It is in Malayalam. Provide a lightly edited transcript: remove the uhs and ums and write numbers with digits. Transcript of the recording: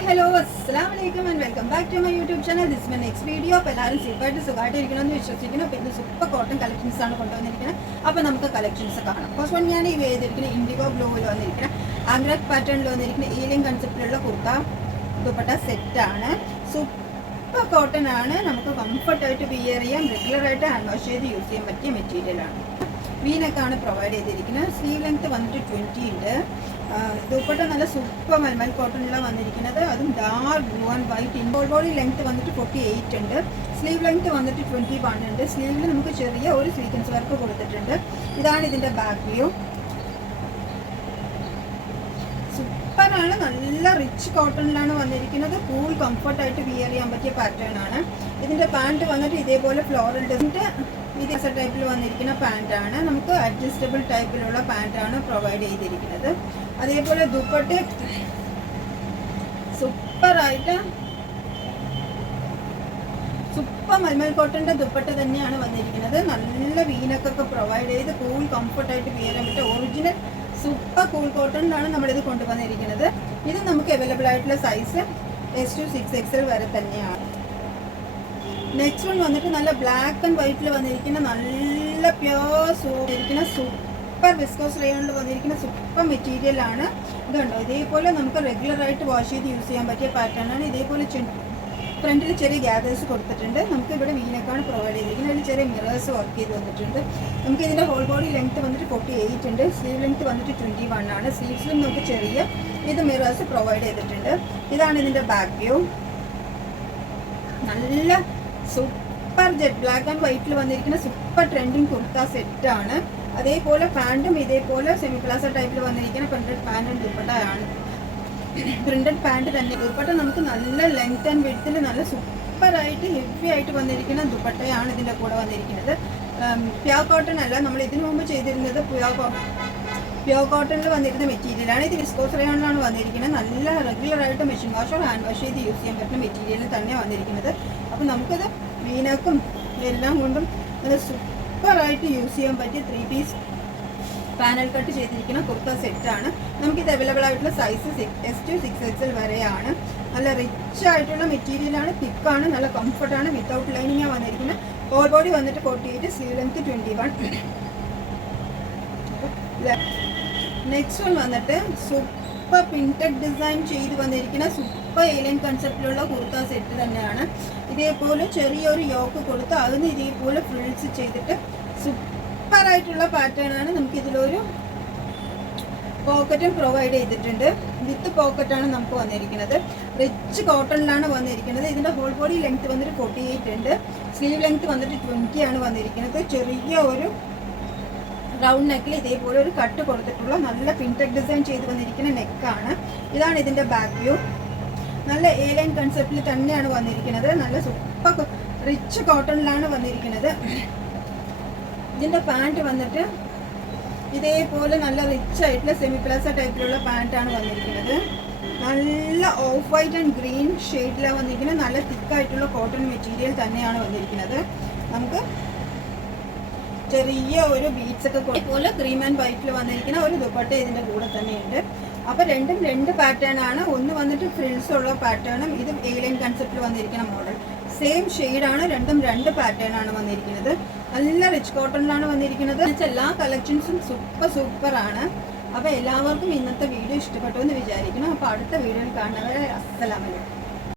ഹായ് ഹലോ അസ്സലാമു അലൈക്കും and welcome back to my YouTube channel. This my next video. അപ്പോൾ എല്ലാവരും സേഫായിട്ട് സുഖമായിട്ടിരിക്കണമെന്ന് വിശ്വസിക്കുന്നു. അപ്പോൾ ഇന്ന് സൂപ്പർ കോട്ടൺ കളക്ഷൻസ് ആണ് കൊണ്ടുവന്നിരിക്കുന്നത്. അപ്പോൾ നമുക്ക് കളക്ഷൻസ് കാണാം. ഫസ്റ്റ് വൺ ഞാൻ ഈ ചെയ്തിരിക്കുന്നത് ഇൻഡിഗോ ബ്ലൂവിൽ വന്നിരിക്കുന്നത് ആംഗ്രാക് പാറ്റേണിൽ വന്നിരിക്കുന്ന ഈലിംഗ് കൺസെപ്റ്റിലുള്ള കുർത്ത ദുപ്പട്ട സെറ്റാണ്. സൂപ്പർ കോട്ടൺ ആണ്. നമുക്ക് കംഫർട്ടായിട്ട് വിയർ ചെയ്യാം. റെഗുലറായിട്ട് ഹാൻഡ് വാഷ് ചെയ്ത് യൂസ് ചെയ്യാൻ പറ്റിയ മെറ്റീരിയലാണ്. വീനൊക്കെയാണ് പ്രൊവൈഡ് ചെയ്തിരിക്കുന്നത്. സ്ലീവ് ലെങ്ത് വന്നിട്ട് 20 ഉണ്ട്. ദുപ്പട്ട നല്ല സൂപ്പർ മൽമൽ കോട്ടണിലാണ് വന്നിരിക്കുന്നത്. അതും ഡാർക്ക് ബ്ലൂ ആൻഡ് വൈറ്റ്. ഇൻബോൾ ബോഡി ലെങ്ത് വന്നിട്ട് 48 ഉണ്ട്. സ്ലീവ് ലെങ്ത് വന്നിട്ട് 21 ഉണ്ട്. സ്ലീവിൽ നമുക്ക് ചെറിയ ഒരു സ്വീക്വൻസ് വർക്ക് കൊടുത്തിട്ടുണ്ട്. ഇതാണ് ഇതിൻ്റെ ബാക്ക് വ്യൂ. സൂപ്പറാണ്. നല്ല റിച്ച് കോട്ടണിലാണ് വന്നിരിക്കുന്നത്. കൂൾ കംഫർട്ടായിട്ട് വിയർ ചെയ്യാൻ പറ്റിയ പാറ്റേൺ ആണ്. ഇതിൻ്റെ പാൻറ്റ് വന്നിട്ട് ഇതേപോലെ ഫ്ലോറൽ ഡിസൈൻ്റെ ഇത് ടൈപ്പിൽ വന്നിരിക്കുന്ന പാൻറ്റാണ്. നമുക്ക് അഡ്ജസ്റ്റബിൾ ടൈപ്പിലുള്ള പാൻറ്റാണ് പ്രൊവൈഡ് ചെയ്തിരിക്കുന്നത്. അതേപോലെ ദുപ്പട്ട സൂപ്പറായിട്ട് സൂപ്പർ മൽമൽ കോട്ടൻ്റെ ദുപ്പട്ട തന്നെയാണ് വന്നിരിക്കുന്നത്. നല്ല വീനക്കൊക്കെ പ്രൊവൈഡ് ചെയ്ത് കൂൾ കംഫർട്ടായിട്ട് വിയർ ചെയ്യാൻ പറ്റിയ ഒറിജിനൽ സൂപ്പർ കൂൾ കോട്ടണിലാണ് നമ്മളിത് കൊണ്ടുവന്നിരിക്കുന്നത്. ഇത് നമുക്ക് അവൈലബിൾ ആയിട്ടുള്ള സൈസ് S to 6XL വരെ തന്നെയാണ്. നെക്സ്റ്റ് വൺ വന്നിട്ട് നല്ല ബ്ലാക്ക് ആൻഡ് വൈറ്റിൽ വന്നിരിക്കുന്ന നല്ല പ്യോർ സൂപ്പർ വിസ്കോസ് റയോണിൽ വന്നിരിക്കുന്ന സൂപ്പർ മെറ്റീരിയൽ ആണ്. ഇതുണ്ടോ, ഇതേപോലെ നമുക്ക് റെഗുലറായിട്ട് വാഷ് ചെയ്ത് യൂസ് ചെയ്യാൻ പറ്റിയ പാറ്റേൺ ആണ്. ഇതേപോലെ ഫ്രണ്ടിൽ ചെറിയ ഗ്യാദേഴ്സ് കൊടുത്തിട്ടുണ്ട്. നമുക്ക് ഇവിടെ വീനക്കാണ് പ്രൊവൈഡ് ചെയ്തിരിക്കുന്നത്. അതിൽ ചെറിയ മിറേഴ്സ് വർക്ക് ചെയ്ത് വന്നിട്ടുണ്ട്. നമുക്ക് ഇതിൻ്റെ ഹോൾ ബോഡി ലെങ്ത് വന്നിട്ട് 48 ഉണ്ട്. സ്ലീവ് ലെങ്ത് വന്നിട്ട് 21 ആണ്. സ്ലീവ്സിലും നമുക്ക് ചെറിയ ഇത് മിറേഴ്സ് പ്രൊവൈഡ് ചെയ്തിട്ടുണ്ട്. ഇതാണ് ഇതിൻ്റെ ബാക്ക് വ്യൂ. നല്ല സൂപ്പർ ജെറ്റ് ബ്ലാക്ക് ആൻഡ് വൈറ്റിൽ വന്നിരിക്കുന്ന സൂപ്പർ ട്രെൻഡിങ് കുർത്ത സെറ്റാണ്. അതേപോലെ പാൻറ്റും ഇതേപോലെ സെമി പ്ലാസോ ടൈപ്പിൽ വന്നിരിക്കുന്ന പ്രിന്റഡ് പാൻറ്റും ദുപ്പട്ടയാണ്. പ്രിന്റഡ് പാൻറ്റ് തന്നെ. ദുപ്പട്ട നമുക്ക് നല്ല ലെങ്ത് ആൻഡ് വിഡ്ത്തിൽ നല്ല സൂപ്പറായിട്ട് ഹെവി ആയിട്ട് വന്നിരിക്കുന്ന ദുപ്പട്ടയാണ് ഇതിൻ്റെ കൂടെ വന്നിരിക്കുന്നത്. പ്യോർ കോട്ടൺ അല്ല, നമ്മൾ ഇതിനു മുമ്പ് ചെയ്തിരുന്നത് പ്യോർ കോട്ടണിൽ വന്നിരിക്കുന്ന മെറ്റീരിയലാണ്. ഇത് വിസ്കോസ് റയോണിലാണ് വന്നിരിക്കുന്നത്. നല്ല റെഗുലറായിട്ട് മെഷീൻ വാഷോ ഹാൻഡ് വാഷ് ചെയ്ത് യൂസ് ചെയ്യാൻ പറ്റുന്ന മെറ്റീരിയൽ തന്നെ വന്നിരിക്കുന്നത്. അപ്പോൾ നമുക്കത് വീനക്കും എല്ലാം കൊണ്ടും നല്ല സൂപ്പറായിട്ട് യൂസ് ചെയ്യാൻ പറ്റിയ 3 പീസ് പാനൽ കട്ട് ചെയ്തിരിക്കുന്ന കുർത്ത സെറ്റാണ്. നമുക്കിത് അവൈലബിൾ ആയിട്ടുള്ള സൈസ് S to 6XL വരെയാണ്. നല്ല റിച്ച് ആയിട്ടുള്ള മെറ്റീരിയലാണ്. തിക്കാണ്, നല്ല കംഫർട്ടാണ്. വിത്തൗട്ട് ലൈനിങ്ങാണ് വന്നിരിക്കുന്നത്. ഹോൾ ബോഡി വന്നിട്ട് 48, സ്ലീവ് ലെങ്ത് 21. നെക്സ്റ്റ് വൺ വന്നിട്ട് സൂപ്പർ പ്രിന്റഡ് ഡിസൈൻ ചെയ്ത് വന്നിരിക്കുന്ന സൂപ്പർ ഏലിയൻ കൺസെപ്റ്റിലുള്ള കുർത്ത സെറ്റ് തന്നെയാണ്. ഇതേപോലെ ചെറിയൊരു യോക്ക് കൊടുത്ത് അതിന് ഇതേപോലെ ഫ്രിൽസ് ചെയ്തിട്ട് സൂപ്പറായിട്ടുള്ള പാറ്റേൺ ആണ്. നമുക്കിതിലൊരു പോക്കറ്റും പ്രൊവൈഡ് ചെയ്തിട്ടുണ്ട്. വിത്ത് പോക്കറ്റാണ് നമുക്ക് വന്നിരിക്കുന്നത്. റിച്ച് കോട്ടണിലാണ് വന്നിരിക്കുന്നത്. ഇതിൻ്റെ ഹോൾ ബോഡി ലെങ്ത് വന്നിട്ട് 48 ഉണ്ട്. സ്ലീവ് ലെങ്ത് വന്നിട്ട് 20 ആണ് വന്നിരിക്കുന്നത്. ചെറിയ ഒരു റൗണ്ട് നെക്കിൽ ഇതേപോലെ ഒരു കട്ട് കൊടുത്തിട്ടുള്ള നല്ല പ്രിന്റഡ് ഡിസൈൻ ചെയ്ത് വന്നിരിക്കുന്ന നെക്കാണ്. ഇതാണ് ഇതിൻ്റെ ബാക്ക് വ്യൂ. നല്ല എ ലൈൻ കൺസെപ്റ്റിൽ തന്നെയാണ് വന്നിരിക്കുന്നത്. നല്ല സൂപ്പർ റിച്ച് കോട്ടണിലാണ് വന്നിരിക്കുന്നത്. ഇതിൻ്റെ പാൻറ്റ് വന്നിട്ട് ഇതേപോലെ നല്ല റിച്ച് ആയിട്ടുള്ള സെമി പ്ലാസോ ടൈപ്പിലുള്ള പാൻറ്റാണ് വന്നിരിക്കുന്നത്. നല്ല ഓഫ് വൈറ്റ് ആൻഡ് ഗ്രീൻ ഷെയ്ഡിലാണ് വന്നിരിക്കുന്നത്. നല്ല തിക്കായിട്ടുള്ള കോട്ടൺ മെറ്റീരിയൽ തന്നെയാണ് വന്നിരിക്കുന്നത്. നമുക്ക് ചെറിയ ഒരു ബീഡ്സ് ഒക്കെ പോലെ ക്രീം ആൻഡ് വൈറ്റിൽ വന്നിരിക്കുന്ന ഒരു ദുപ്പട്ട ഇതിൻ്റെ കൂടെ തന്നെയുണ്ട്. അപ്പോൾ രണ്ടും രണ്ട് പാറ്റേൺ ആണ്. ഒന്ന് വന്നിട്ട് ഫ്രിൽസ് ഉള്ള പാറ്റേണും ഇത് ഏലിയൻ കൺസെപ്റ്റിൽ വന്നിരിക്കുന്ന മോഡൽ സെയിം ഷെയ്ഡാണ്. രണ്ടും രണ്ട് പാറ്റേൺ ആണ് വന്നിരിക്കുന്നത്. നല്ല റിച്ച് കോട്ടണിലാണ് വന്നിരിക്കുന്നത്. എല്ലാ കളക്ഷൻസും സൂപ്പർ ആണ്. അപ്പോൾ എല്ലാവർക്കും ഇന്നത്തെ വീഡിയോ ഇഷ്ടപ്പെട്ടു എന്ന് വിചാരിക്കണം. അപ്പോൾ അടുത്ത വീഡിയോയിൽ കാണുന്നവരെ അസ്സലാമു അലൈക്കും.